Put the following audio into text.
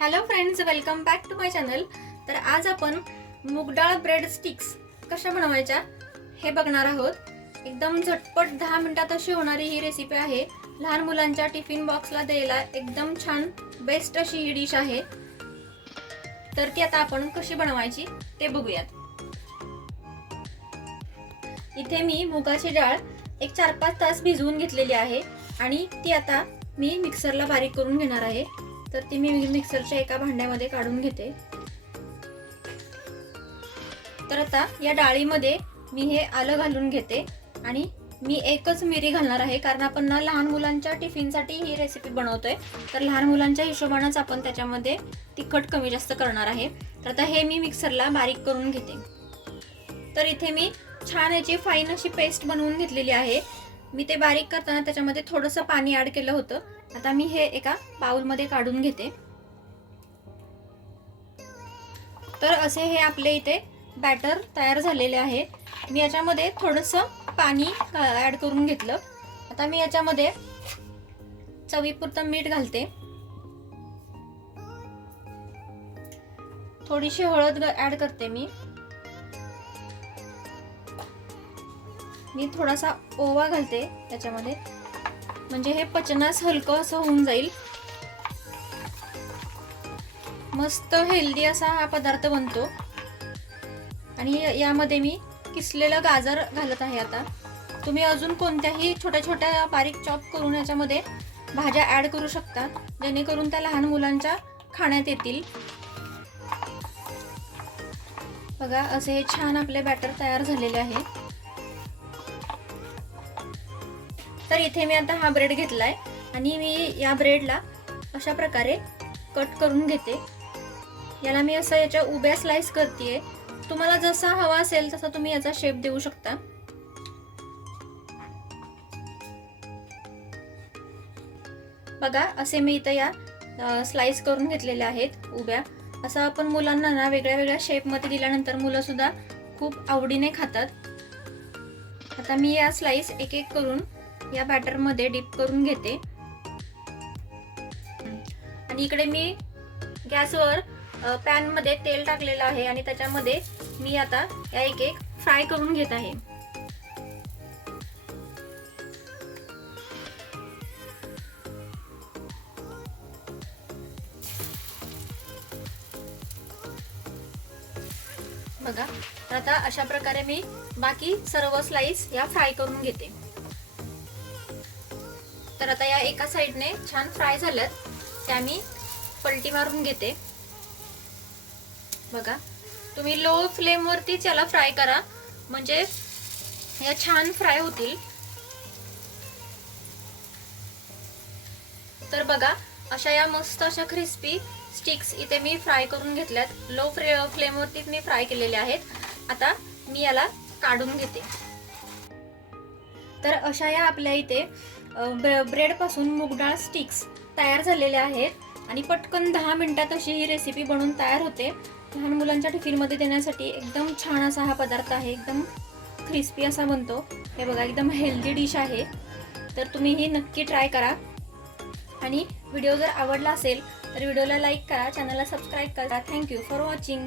Hello friends welcome back to my channel तर आज आपण मुगडाळ ब्रेड स्टिक्स कशा बनवायच्या हे बघणार आहोत. एकदम झटपट दहा मिनिटात अशी होणारी ही रेसिपी आहे. लहान मुलांच्या टिफिन बॉक्सला द्यायला एकदम छान बेस्ट अशी ही डिश आहे. तर ती आता आपण कशी बनवायची ते बघूयात. इथे मी मुगाची डाळ एक चार पाच तास भिजवून घेतलेली आहे आणि ती आता मी मिक्सरला बारीक करून घेणार आहे. तर ती मी मिक्सरच्या एका भांड्यामध्ये काढून घेते. तर आता या डाळीमध्ये मी हे आलं घालून घेते आणि मी एकच मिरी घालणार आहे कारण आपण ना लहान मुलांच्या टिफिनसाठी ही रेसिपी बनवतोय. तर लहान मुलांच्या हिशोबानंच आपण त्याच्यामध्ये तिखट कमी जास्त करणार आहे. तर आता हे मी मिक्सरला बारीक करून घेते. तर इथे मी छान याची फाईन अशी पेस्ट बनवून घेतलेली आहे. मी ते बारीक करताना त्याच्यामध्ये थोडंसं पाणी ऍड केलं होतं. आता मी हे एका बाउलमध्ये काढून घेते. तर असे हे आपले इथे बॅटर तयार झालेले आहे. मी याच्यामध्ये थोडंसं पाणी ऍड करून घेतलं. आता मी याच्यामध्ये चवीपुरतं मीठ घालते. थोडीशी हळद ऍड करते मी. मी थोडासा ओवा घालते त्याच्यामध्ये म्हणजे हे पचनास हलकं असं होऊन जाईल. मस्त हेल्दी असा हा पदार्थ बनतो. आणि यामध्ये मी किसलेलं गाजर घालत आहे आता. तुम्ही अजून कोणत्याही छोट्या छोट्या बारीक चॉप करून याच्यामध्ये भाज्या ॲड करू शकता. जेणेकरून त्या लहान मुलांच्या खाण्यात येतील. बघा असे हे छान आपले बॅटर तयार झालेले आहे. तर इथे मी आता हा ब्रेड घेतलाय आणि मी या ब्रेडला अशा प्रकारे कट करून घेते. याला मी असं याच्या उभ्या स्लाइस करते तुम्हाला जसा हवा असेल तसा तुम्ही याचा शेप देऊ शकता. बघा असे मी इथं या स्लाइस करून घेतलेल्या आहेत उभ्या. असं आपण मुलांना ना वेगळ्या वेगळ्या शेपमध्ये दिल्यानंतर मुलं सुद्धा खूप आवडीने खातात. आता मी या स्लाइस एक एक करून या बॅटरमध्ये डिप करून घेते. आणि इकडे मी गॅसवर पॅनमध्ये तेल टाकलेलं आहे आणि त्याच्यामध्ये मी आता या एक एक फ्राय करून घेत आहे. बघा आता अशा प्रकारे मी बाकी सर्व स्लाइस या फ्राय करून घेते. तर आता या एका साईडने छान फ्राय झाल्यात. त्या मी पलटी मारून घेते. बघा तुम्ही लो फ्लेमवरतीच याला फ्राय करा. म्हणजे या छान फ्राय होतील. तर बघा अशा या मस्त अशा क्रिस्पी स्टिक्स इथे मी फ्राय करून घेतल्यात. लो फ्ले फ्लेमवरतीच मी फ्राय केलेले आहेत. आता मी याला काढून घेते. तर अशा या आपल्या इथे ब्रेडपासून मुगडाळ स्टिक्स तयार झालेल्या आहेत. आणि पटकन दहा मिनटात अशी ही रेसिपी बनवून तयार होते. लहान मुलांच्या टिफिनमध्ये देण्यासाठी एकदम छान असा हा पदार्थ आहे. एकदम क्रिस्पी असा बनतो. हे बघा एकदम हेल्दी डिश आहे. तर तुम्ही ही नक्की ट्राय करा. आणि व्हिडिओ जर आवडला असेल तर व्हिडिओला लाईक करा. चॅनलला सबस्क्राईब करा. Thank you for watching